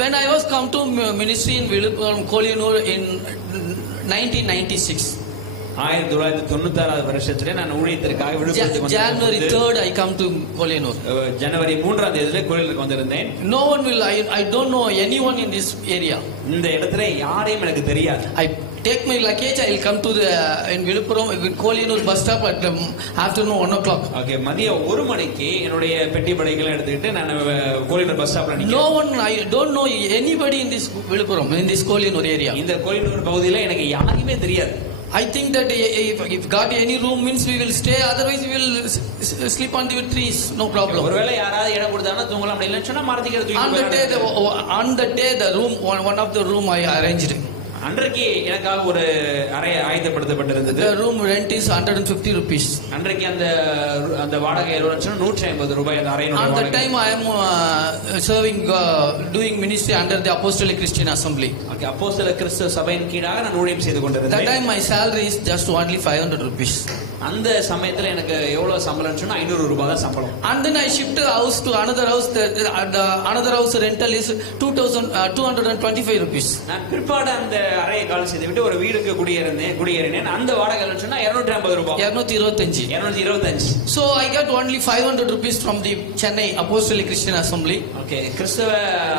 when I was come to ministry in Viluppuram, Kolyanur in 1996. 1996 வருஷத்துல நான் ஊழியத்திற்காக விழுப்புரத்துக்கு January 3rd I come to Kolyanur. ஜனவரி 3ஆம் தேதியில கோயிலுக்கு வந்திருந்தேன். No one will, I don't know anyone in this area. இந்த இடத்துல யாரையும் எனக்கு தெரியாது. I take my luggage, I will come to the in Viluppuram Kolyanur bus stop at afternoon 1 o'clock. Okay, மதியம் 1 மணிக்கு என்னுடைய பெட்டி படைகளை எடுத்துக்கிட்டு நான் கோலியனூர் பஸ் ஸ்டாப்ல நிக்கிறேன். No one, I don't know anybody in this Viluppuram, in this Kolyanur area. இந்த கோலியனூர் பகுதியில எனக்கு யாரையுமே தெரியாது. I think that if got any room means we will stay, otherwise we will sleep on the trees, no problem. ஒருவேளை யாராவது இடம் கொடுத்தாங்கன்னா தூங்கலாம், அப்படி இல்லைன்னு சொன்னா மரத்துக்கு தூக்கி on the day the room, one of the room I arranged. அன்றைக்கு எனக்காக ஒரு அறை ஆயத்தப்படுத்தப்பட்டிருந்தது. The room rent is 150 rupees. அன்றைக்கு அந்த வாடகை எவ்வளவுன்னு சொன்னா 150 ரூபாய் அந்த அறையினுடைய வாடகை. At the time I am serving doing ministry under the Apostolic Christian Assembly. Okay, அப்போஸ்தல கிறிஸ்தவ சபையின் கீழாக நான் ஊழியம் செய்து கொண்டிருந்தேன். That time my salary is just only 500 rupees. அந்த சமயத்துல எனக்கு எவ்வளவு சம்பளம்னு சொன்னா 500 ரூபாய் தான் சம்பளம். And then I shifted house to another house. Another house rental is 2225 rupees. நான் பிற்பாடு அந்த அறையை காலி செய்து விட்டு ஒரு வீட்டுக்கு குடியேறினேன். அந்த வாடகை சொன்னா 250 ரூபாய். 225. So I got only 500 rupees from the Chennai Apostolic Christian Assembly. Okay, கிறிஸ்தவ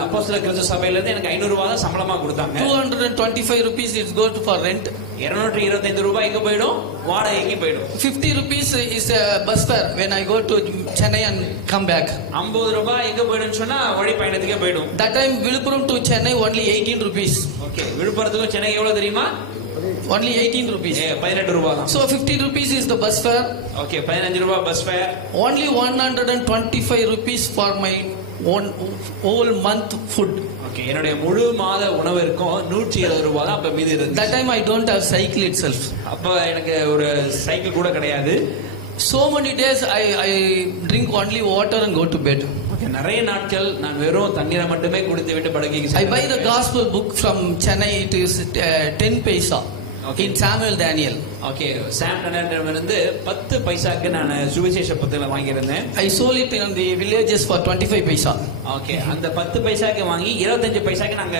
அப்போஸ்தல கிறிஸ்தவ சபையில இருந்து எனக்கு 500 ரூபாய் தான் சம்பளமா கொடுத்தாங்க. 225 rupees is go for rent. 225 ரூபாய் எங்க போய்டும்? வாடகைக்கு போய்டும். 50 rupees is a bus fare when I go to Chennai and come back. 50 ரூபாய் எங்க போய்டும்னு சொன்னா வழி பயணத்துக்கே போய்டும். That time Viluppuram to Chennai only 18 rupees. Okay, விழுப்புரத்துக்கு சென்னை எவ்வளவு தெரியுமா? Only 18 rupees. 18 ரூபாய் தான். So 50 rupees is the bus fare. Okay, 15 ரூபாய் bus fare. Only 125 rupees for my whole month food. Okay, என்னுடைய முழு மாத உணவிற்கும் 170 ரூபாய் தான் அப்ப மீதி இருந்துச்சு. That time I don't have cycle itself. அப்ப எனக்கு ஒரு சைக்கிள் கூட கிடையாது. So many days I drink only water and go to bed. Okay, நிறைய நாட்கள் நான் வெறும் தண்ணீரை மட்டுமே குடித்து விட்டு படுக்கைக்கு I buy the gospel book from Chennai. It is 10 paisa. Okay. In Samuel Daniel. Okay, Sam Daniel 10 பைசாக்கு நான் சுவிசேஷ புத்தகம் வாங்கி இருந்தேன். I sold it in the villages for 25 paisa. Okay, அந்த 10 பைசாக்கு வாங்கி 25 பைசாக்கு நாங்க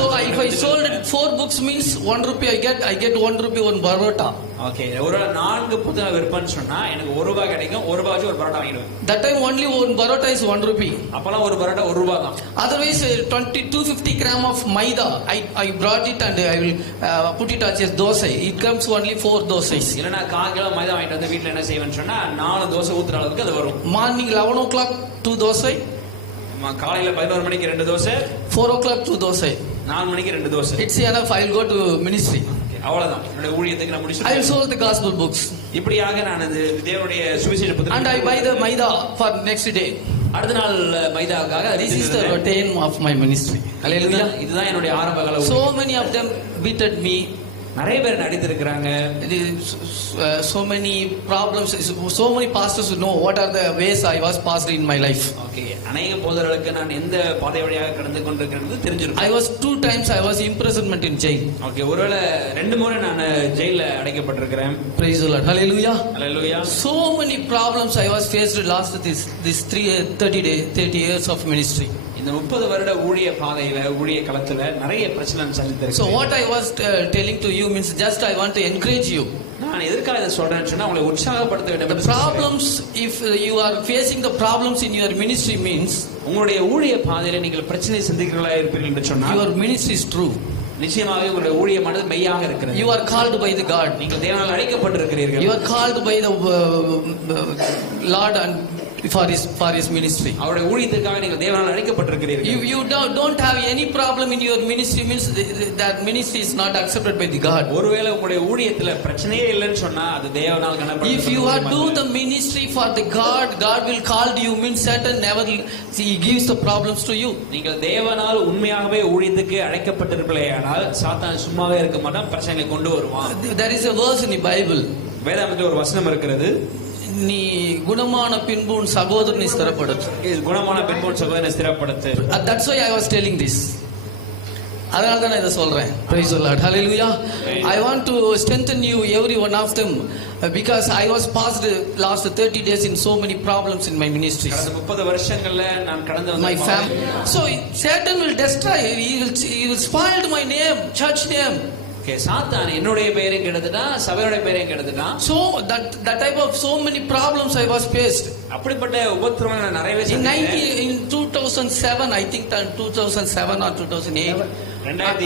So if I sold 4 books means 1 rupee I get 1 rupee one parota. Okay, ஒரு 4 புத்தகம் விற்பனை சொன்னா எனக்கு 1 ரூபாய் கிடைக்கும். 1 ரூபாய் வச்சு ஒரு பரோட்டா வாங்கிடுவேன். That time only one parota is 1 rupee. அப்பலாம் ஒரு பரோட்டா 1 ரூபாய் தான். Otherwise 250 gram of maida I brought it and I will put it as dosai. It comes only 4 dosais. இல்லனா 1/4 கிலோ மைதா வாங்கிட்டு வந்து வீட்ல என்ன செய்வேன்னு சொன்னா 4 தோசை ஊத்துற அளவுக்கு அது வரும். Morning 11 o'clock 2 dosai. காலையில 11 மணிக்கு 2 தோசை. 4 o'clock 2 dosai. 4 மணிக்கு 2 dosa. It's enough. I will go to ministry. அவ்வளவுதான். என்னோட ஊழியத்துக்கு நான் முடிச்சிட்டேன். I will sold the gospel books. இப்படியாக நான் தேவனுடைய சுவிசேஷ புத்தகம் and I buy the maida for next day. அடுத்த நாள் மைதாவுக்காக this is the routine of my ministry. Hallelujah. இதுதான் என்னுடைய ஆரம்ப கால ஊழியம். So many of them beated me. நிறைய பேர் நடித்திருக்கிறாங்க. So many problems, so many pastors know what are the ways I was passed in my life. Okay, அநேக போதகர்களுக்கு நான் எந்த பாதை வழியாக கடந்து கொண்டிருக்கிறது தெரிஞ்சிருக்கும். I was 2 times I was imprisonment in jail. Okay, ஒருவேளை 2 முறை நான் ஜெயில்ல அடைக்கப்பட்டிருக்கிறேன். Praise the Lord. Hallelujah. Hallelujah. So many problems I was faced last this 30 years of ministry. இந்த 30 வருட ஊழிய பாதையில ஊழிய களத்துல நிறைய பிரச்சனை சந்திச்சிருக்கேன். So what I was telling to you means just I want to encourage you. நான் எதற்காக இதை சொல்றேன்னு சொன்னா உங்களை உற்சாகப்படுத்த வேண்டும். The problems, if you are facing the problems in your ministry means உங்களுடைய ஊழிய பாதையில நீங்கள் பிரச்சனை சந்திக்கிறீர்களா இருப்பீர்கள் என்று சொன்னா your ministry is true. நிச்சயமாகவே உங்களுடைய ஊழியமானது மெய்யாக இருக்கிறது. You are called by the God. நீங்கள் தேவனால் அழைக்கப்பட்டிருக்கிறீர்கள். You are called by the Lord and for his ministry. அவருடைய ஊழியத்திற்காக நீங்கள் தேவனால் அழைக்கப்பட்டிருக்கிறீர்கள். If you don't have any problem in your ministry means that ministry is not accepted by the God. ஒருவேளை உங்களுடைய ஊழியத்துல பிரச்சனையே இல்லைன்னு சொன்னா அது தேவனால் கணக்கிடப்படும். If you are do the ministry for the God will call you means Satan never he gives the problems to you. நீங்கள் தேவனால் உண்மையாகவே ஊழியத்துக்கு அழைக்கப்பட்டிருப்பீர்களேயானால் சாத்தான் சும்மாவே இருக்க மாட்டான், பிரச்சனைகளை கொண்டு வருவான். There is a verse in the Bible. வேதாகமத்தில் ஒரு வசனம் இருக்கிறது. நீ குணமான பின்பு உன் சகோதரனை ஸ்திரப்படுத்து. குணமான பின்பு உன் சகோதரனை ஸ்திரப்படுத்து. That's why I was telling this. அதனால தான் இதை சொல்றேன். Praise the Lord. Hallelujah. I want to strengthen you every one of them. because I was passed last 30 days in so many problems in my ministry. கடந்த 30 வருஷங்கள்ல நான் கடந்து வந்த My family. So Satan will destroy. He will spoil my name, church name. Okay, சாத்தான் என்னுடைய பெயரையும் கெடுத்துட்டான், சபையோட பெயரையும் கெடுத்துட்டான். So that type of so many problems I was faced. அப்படிப்பட்ட உபத்திரவங்களை நான் நிறையவே In 2007, I think 2007 or 2008.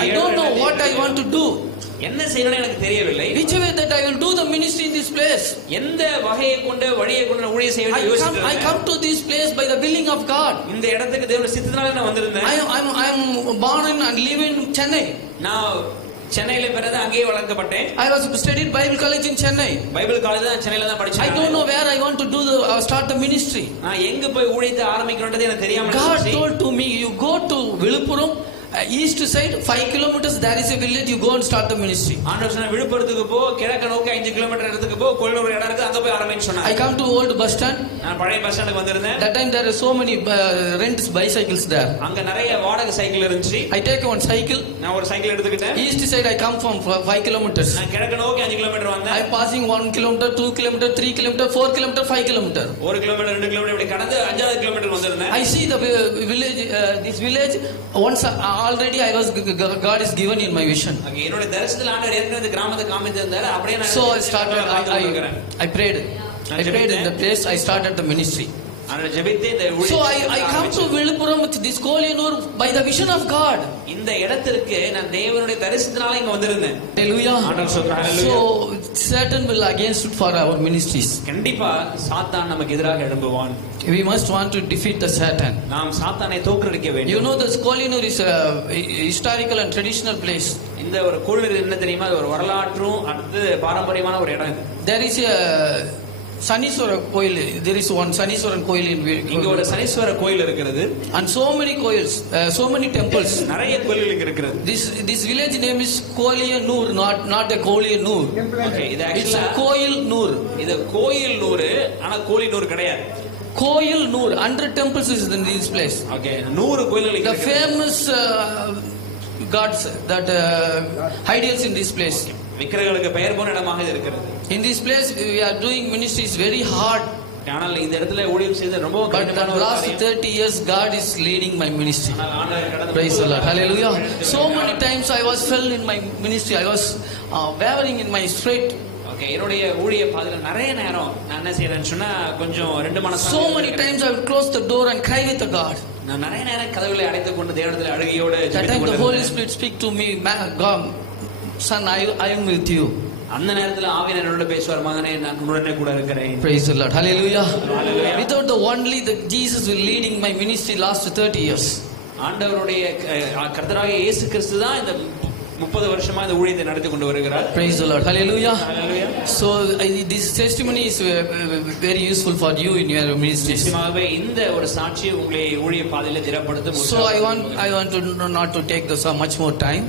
I don't know what I want to do. என்ன செய்யணும்னு எனக்கு தெரியவில்லை. Which way that I will do the ministry in this place? எந்த வகையை கொண்டு வழியை கொண்டு ஊழியம் செய்ய வேண்டிய யோசிக்கிறேன். I come to this place by the willing of God. இந்த இடத்துக்கு தேவனுடைய சித்தத்தினால நான் வந்திருந்தேன். I am born and live in Chennai. நான் சென்னையில பிறந்து அங்கேயே வளர்க்கப்பட்டேன். I was studied Bible college in Chennai. Bible college தான் சென்னையில தான் படிச்சேன். I don't know where I want to do start the ministry. நான் எங்க போய் ஊழியத்தை ஆரம்பிக்கணும்ன்றது எனக்கு தெரியாம God told to me, you go to Viluppuram, east side 5 kilometers, there is a village, you go and start the ministry. ஆண்டவர் சொன்ன விழுப்புரத்துக்கு போ, கிழக்கு நோக்கி 5 கிலோமீட்டர் இடத்துக்கு போ, கோயிலூர் இடம் இருக்கு, அங்க போய் ஆரம்பின்னு சொன்னார். I come to old bus stand. நான் பழைய பஸ் ஸ்டாண்டுக்கு வந்திருந்தேன். That time there are so many rent bicycles there. அங்க நிறைய வாடகை சைக்கிள் இருந்துச்சு. I take one cycle. நான் ஒரு சைக்கிள் எடுத்துக்கிட்டேன். East side I come from 5 kilometers. நான் கிழக்கு நோக்கி 5 கிலோமீட்டர் வந்தேன். I passing 1 kilometer, 2 kilometer, 3 kilometer, 4 kilometer, 5 kilometer. 1 கிலோமீட்டர் 2 கிலோமீட்டர் இப்படி கடந்து 5வது கிலோமீட்டர் வந்திருந்தேன். I see the village, this village. Once already I was, God is given in my vision. அங்க என்னோட தரிசனத்தில் ஆண்டவர் ஏற்கனவே இந்த கிராமத்தை காமிச்சிருந்தாரு. அப்படியே நான் So I started. I prayed. I prayed in the place. I started the ministry. ஆண்டவர் ஜெபித்தே இந்த So I come to Viluppuram with this Kolyanur by the vision of God. இந்த இடத்திற்கு நான் தேவனுடைய தரிசனத்தினால இங்க வந்திருந்தேன். Hallelujah. ஆண்டவர் சொல்றார் ஹalleluya. So Satan will against it for our ministries. கண்டிப்பா சாத்தான் நமக்கு எதிராக எழும்புவான். We must want to defeat the Satan. நாம் சாத்தானை தோற்கடிக்க வேண்டும். You know this Kolyanur is a historical and traditional place. இந்த ஒரு கோயில் என்ன தெரியுமா? அது ஒரு வரலாற்றும் அடுத்து பாரம்பரியமான ஒரு இடம் இது. There is a Saniswara கோயில். There is one Saniswaran கோயில் in இங்க ஒரு சனீஸ்வர கோயில் இருக்கிறது. And so many கோயில்ஸ், so many temples. நிறைய கோயில்கள் இங்க இருக்கிறது. This village name is Kolyanur, not a Kolyanur. Okay, இது It's a actually Koyilnur. இது கோயில்நூர், ஆனா கோயில்நூர் கிடையாது. Koyilnur, 100 temples is in this place. Okay, 100 கோயில்கள் இங்க The இருக்கிறது. famous gods, that idols in this place. விக்கிரகங்களுக்கு பெயர் போன இடமாக இது இருக்கிறது. In this place we are doing ministries very hard. ஆனால் இந்த இடத்துல ஊழியம் செய்து ரொம்ப But in the last 30 years God is leading my ministry. Praise the Lord. Hallelujah. So many times I was fell in my ministry. I was wavering in my spirit. Okay, என்னுடைய ஊழிய பாதையில நிறைய நேரம் நான் என்ன செய்யறேன்னு சொன்னா கொஞ்சம் ரெண்டு மனசு. So many times I would close the door and cry with the God. நான் நிறைய நேரம் கதவுகளை அடைத்துக் கொண்டு தேவனிடத்தில் அழுகையோடு That time the Holy Spirit speak to me, God, son, I am with you. அந்த நேரத்துல ஆவியானவர் என்னோட பேசுவார், மகனே நான் உடனே கூட இருக்கிறேன். Praise the Lord. Hallelujah. Hallelujah. Without the only the Jesus will leading my ministry last 30 years. ஆண்டவருடைய கர்த்தராகிய இயேசு கிறிஸ்து தான் இந்த 30 வருஷமா இந்த ஊழியத்தை நடத்தி கொண்டு வருகிறார். Praise the Lord. Hallelujah. Hallelujah. So this testimony is very useful for you in your ministry. நிச்சயமாகவே இந்த ஒரு சாட்சி உங்களை ஊழிய பாதையில திடப்படுத்தும். So I want to not to take this much more time.